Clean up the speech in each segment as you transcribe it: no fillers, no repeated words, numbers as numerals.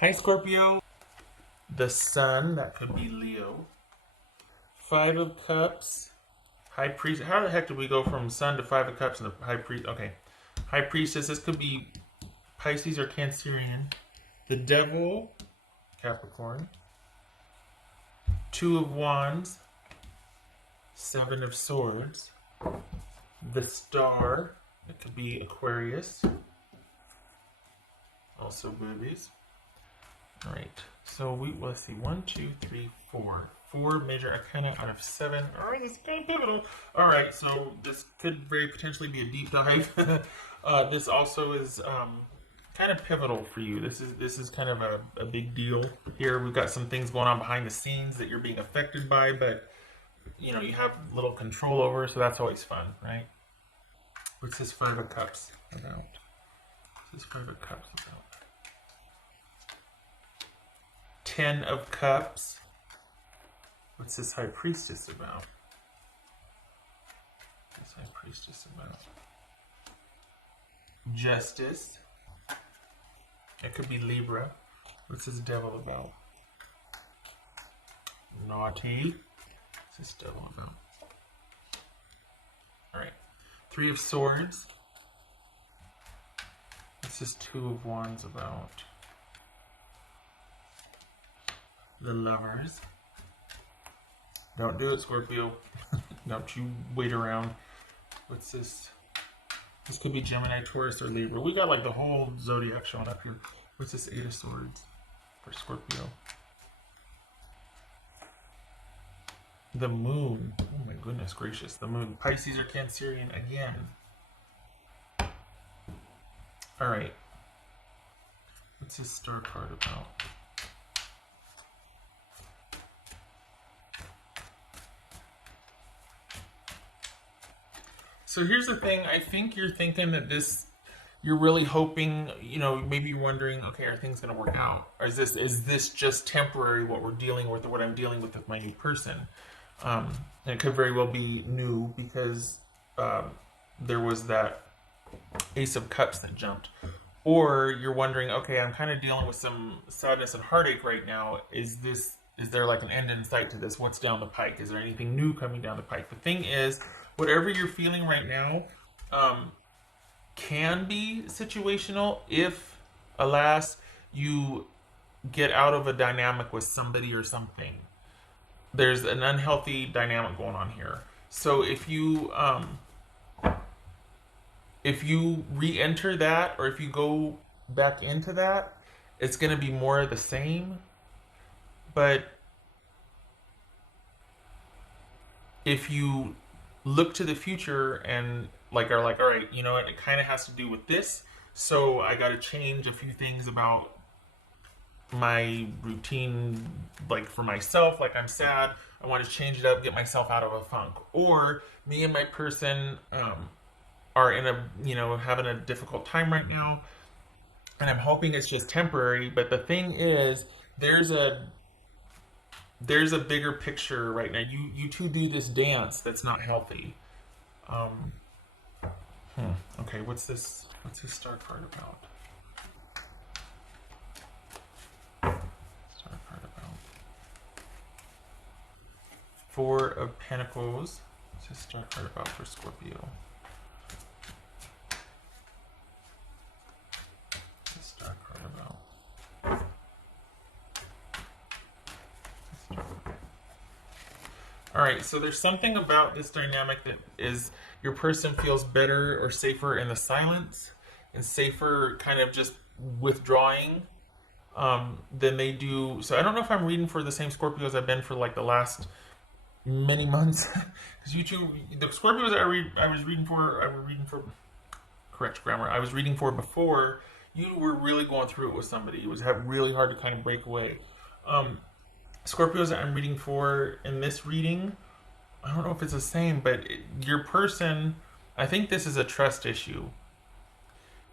Hi, Scorpio. The Sun, that could be Leo. Five of Cups. High Priest. How the heck did we go from Sun to Five of Cups and the High Priest? Okay. High Priestess. This could be Pisces or Cancerian. The Devil, Capricorn. Two of Wands. Seven of Swords. The Star. It could be Aquarius. Also boobies. All right. So let's see. 1, 2, 3, 4. 4 major arcana out of 7. All right, this is kind of pivotal. All right, so this could very potentially be a deep dive. This also is kind of pivotal for you. This is kind of a big deal here. We've got some things going on behind the scenes that you're being affected by, but you know you have little control over, so that's always fun, right? What's this Five of Cups about? What's this Five of Cups about? 10 of Cups. What's this High Priestess about? What's this High Priestess about? Justice. It could be Libra. What's this Devil about? Naughty. What's this Devil about? Alright. Three of Swords. What's this Two of Wands about? The Lovers. Don't do it, Scorpio. Don't you wait around. What's this? This could be Gemini, Taurus, or Libra. We got like the whole zodiac showing up here. What's this Eight of Swords for Scorpio? The Moon. Oh my goodness gracious. The Moon. Pisces or Cancerian again. Alright. What's this Star card about? So here's the thing. I think you're thinking that you're really hoping, you know, maybe you're wondering, okay, are things going to work out? Or is this just temporary, what we're dealing with, or what I'm dealing with my new person? And it could very well be new because there was that Ace of Cups that jumped. Or you're wondering, okay, I'm kind of dealing with some sadness and heartache right now. Is there like an end in sight to this? What's down the pike? Is there anything new coming down the pike? The thing is, whatever you're feeling right now can be situational if, alas, you get out of a dynamic with somebody or something. There's an unhealthy dynamic going on here. So if you re-enter that, or if you go back into that, it's going to be more of the same. But if you look to the future and are like, all right, you know what, it kind of has to do with this, so I got to change a few things about my routine, like for myself, like I'm sad, I want to change it up, get myself out of a funk. Or me and my person are in a, you know, having a difficult time right now, and I'm hoping it's just temporary. But the thing is, there's a bigger picture right now. You two do this dance that's not healthy. Um, okay, what's this Star card about? Star card about Four of Pentacles. What's this Star card about for Scorpio? What's this Star card about? All right, so there's something about this dynamic that is your person feels better or safer in the silence and safer kind of just withdrawing than they do. So I don't know if I'm reading for the same Scorpios I've been for like the last many months. Because you two, the Scorpios I was reading for, correct grammar, I was reading for before, you were really going through it with somebody. It was really hard to kind of break away. Scorpios that I'm reading for in this reading, I don't know if it's the same, but your person, I think this is a trust issue.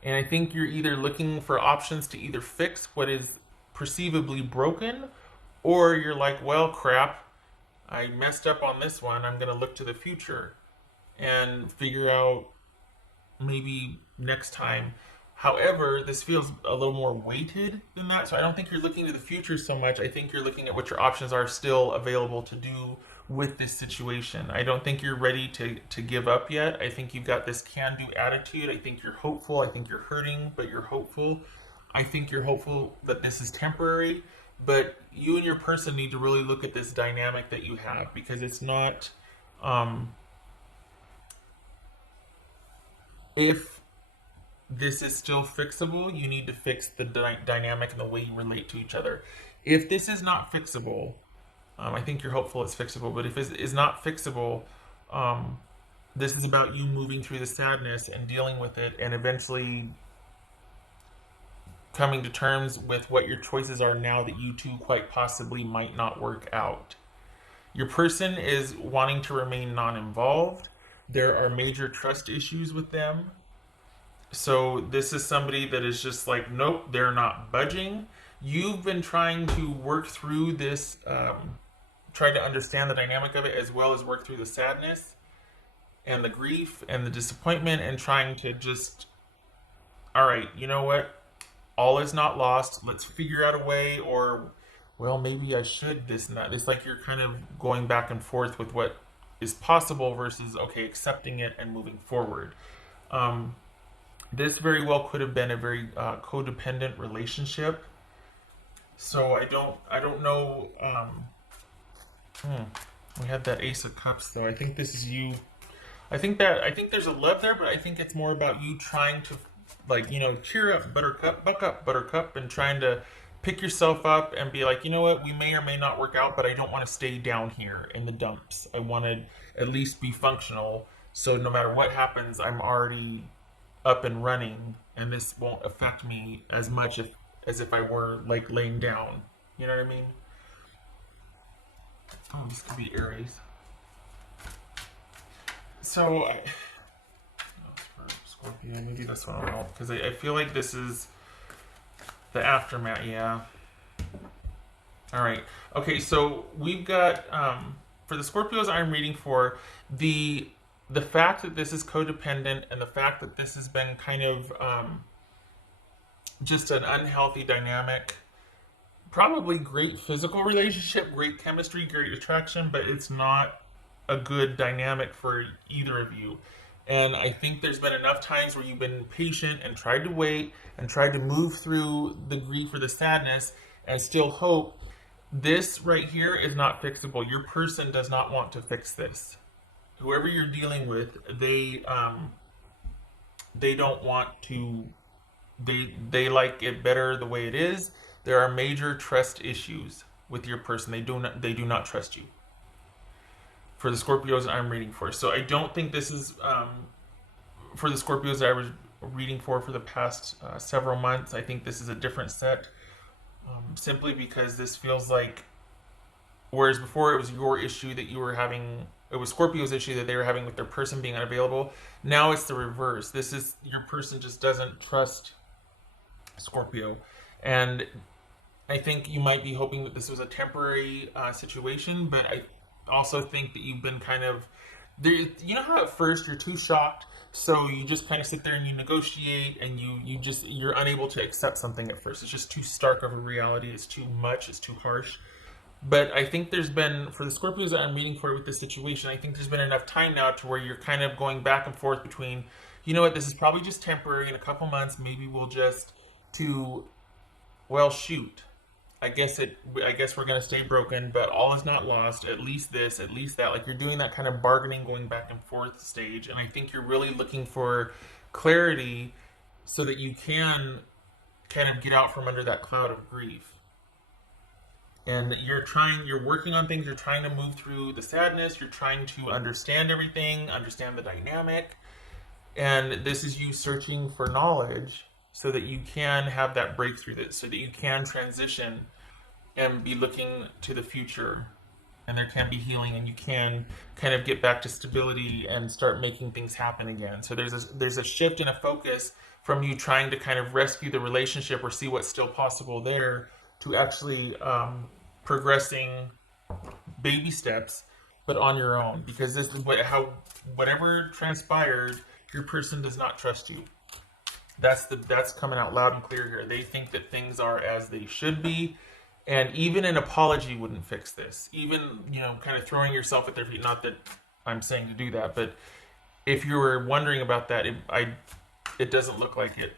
And I think you're either looking for options to either fix what is perceivably broken, or you're like, well, crap, I messed up on this one. I'm going to look to the future and figure out maybe next time However, this feels a little more weighted than that. So I don't think you're looking to the future so much. I think you're looking at what your options are still available to do with this situation. I don't think you're ready to give up yet. I think you've got this can-do attitude. I think you're hopeful. I think you're hurting, but you're hopeful. I think you're hopeful that this is temporary, but you and your person need to really look at this dynamic that you have, because it's not, if this is still fixable, you need to fix the dynamic and the way you relate to each other. If this is not fixable, I think you're hopeful it's fixable, but if it is not fixable, um, this is about you moving through the sadness and dealing with it, and eventually coming to terms with what your choices are now that you two quite possibly might not work out. Your person is wanting to remain non involved. There are major trust issues with them. So this is somebody that is just like, nope, they're not budging. You've been trying to work through this, trying to understand the dynamic of it, as well as work through the sadness and the grief and the disappointment, and trying to just, all right, you know what? All is not lost. Let's figure out a way, or, well, maybe I should this and that. It's like you're kind of going back and forth with what is possible versus, okay, accepting it and moving forward. Um, this very well could have been a very codependent relationship. So I don't know. We had that Ace of Cups though. I think this is you. I think there's a love there, but I think it's more about you trying to, like, cheer up, Buttercup, buck up, Buttercup, and trying to pick yourself up and be like, you know what, we may or may not work out, but I don't want to stay down here in the dumps. I want to at least be functional, so no matter what happens, I'm already up and running, and this won't affect me as much as if I were like laying down. You know what I mean? Oh, this could be Aries. So for Scorpio, maybe this one will help, because I feel like this is the aftermath. Yeah. All right. Okay. So we've got, for the Scorpios I'm reading for, the fact that this is codependent, and the fact that this has been kind of, just an unhealthy dynamic. Probably great physical relationship, great chemistry, great attraction, but it's not a good dynamic for either of you. And I think there's been enough times where you've been patient and tried to wait and tried to move through the grief or the sadness and still hope. This right here is not fixable. Your person does not want to fix this. Whoever you're dealing with, they don't want to, they like it better the way it is. There are major trust issues with your person. They do not trust you. For the Scorpios I'm reading for. So I don't think this is, for the Scorpios that I was reading for the past several months. I think this is a different set, simply because this feels like, whereas before it was your issue that you were having, it was Scorpio's issue that they were having with their person being unavailable. Now it's the reverse. This is, your person just doesn't trust Scorpio. And I think you might be hoping that this was a temporary situation, but I also think that you've been kind of there. You know how at first you're too shocked, so you just kind of sit there and you negotiate, and you're unable to accept something at first. It's just too stark of a reality. It's too much. It's too harsh. But I think there's been, for the Scorpios that I'm meeting for with this situation, I think there's been enough time now to where you're kind of going back and forth between, you know what, this is probably just temporary. In a couple months, maybe we'll just to, well, shoot. I guess we're gonna stay broken, but all is not lost. At least this, at least that. Like, you're doing that kind of bargaining, going back and forth stage, and I think you're really looking for clarity so that you can kind of get out from under that cloud of grief. And you're working on things. You're trying to move through the sadness. You're trying to understand everything, understand the dynamic, and this is you searching for knowledge so that you can have that breakthrough, so that you can transition and be looking to the future, and there can be healing, and you can kind of get back to stability and start making things happen again. So there's a shift and a focus from you trying to kind of rescue the relationship or see what's still possible there, to actually progressing baby steps, but on your own, because this is whatever transpired, your person does not trust you. That's coming out loud and clear here. They think that things are as they should be, and even an apology wouldn't fix this. Even, kind of throwing yourself at their feet. Not that I'm saying to do that, but if you were wondering about that, it doesn't look like it.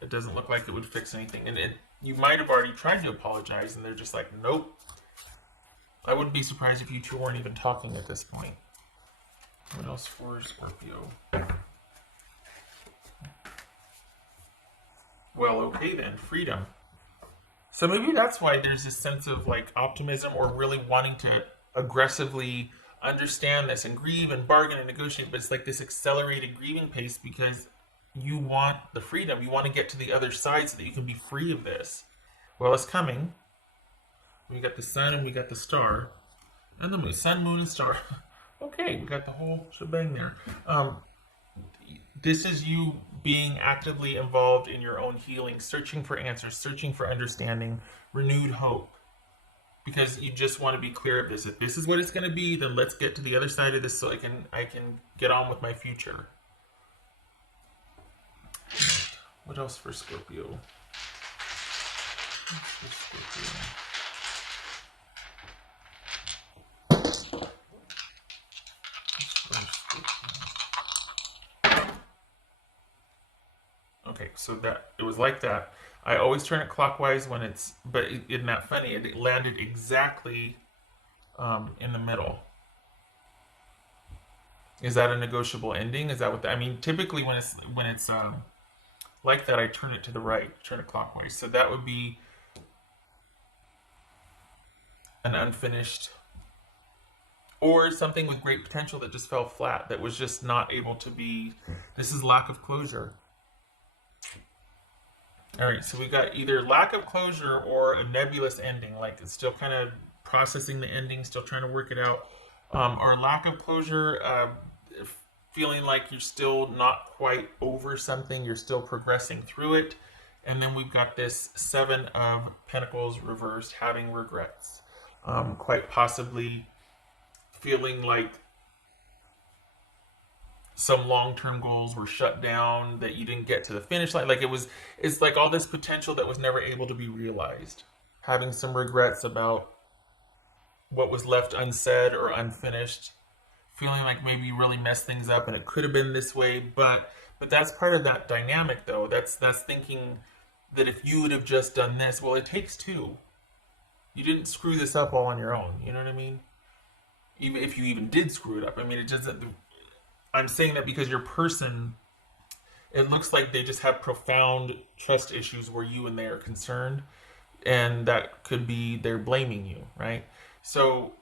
It doesn't look like it would fix anything. And you might have already tried to apologize, and they're just like, nope. I wouldn't be surprised if you two weren't even talking at this point. What else for Scorpio? Well, okay then, freedom. So maybe that's why there's this sense of like optimism or really wanting to aggressively understand this and grieve and bargain and negotiate, but it's like this accelerated grieving pace because you want the freedom. You want to get to the other side so that you can be free of this. Well, it's coming. We got the sun and we got the star. And the moon. Sun, moon, and star. Okay, we got the whole shebang there. This is you being actively involved in your own healing, searching for answers, searching for understanding, renewed hope. Because you just want to be clear of this. If this is what it's going to be, then let's get to the other side of this so I can get on with my future. What else for Scorpio? Okay, so that it was like that. I always turn it clockwise when it's, but isn't that funny? It landed exactly in the middle. Is that a negotiable ending? Is that what I mean? Typically, when it's like that, I turn it to the right, turn it clockwise. So that would be an unfinished, or something with great potential that just fell flat, that was just not able to be. This is lack of closure. All right, so we got either lack of closure or a nebulous ending, like it's still kind of processing the ending, still trying to work it out, or lack of closure, feeling like you're still not quite over something, you're still progressing through it. And then we've got this Seven of Pentacles reversed, having regrets, quite possibly feeling like some long-term goals were shut down, that you didn't get to the finish line. Like it's like all this potential that was never able to be realized. Having some regrets about what was left unsaid or unfinished. Feeling like maybe you really messed things up and it could have been this way, but that's part of that dynamic though. That's thinking that if you would have just done this, well, it takes two. You didn't screw this up all on your own. You know what I mean? Even if you even did screw it up, I mean, it just. I'm saying that because your person, it looks like they just have profound trust issues where you and they are concerned, and that could be they're blaming you, right? So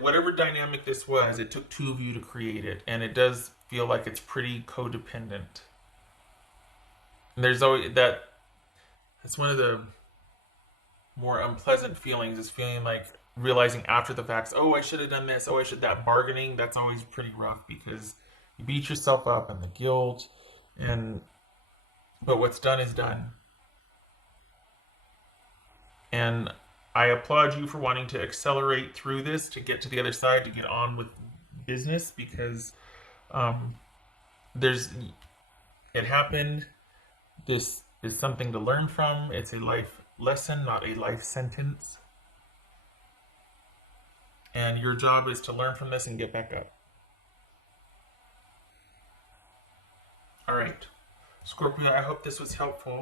whatever dynamic this was, it took two of you to create it, and it does feel like it's pretty codependent. And there's always that. It's one of the more unpleasant feelings, is feeling like realizing after the facts, oh, I should have done this, oh, I should. That bargaining, that's always pretty rough because you beat yourself up and the guilt, but what's done is done. And I applaud you for wanting to accelerate through this to get to the other side, to get on with business, because it happened. This is something to learn from. It's a life lesson, not a life sentence. And your job is to learn from this and get back up. All right. Scorpio, I hope this was helpful.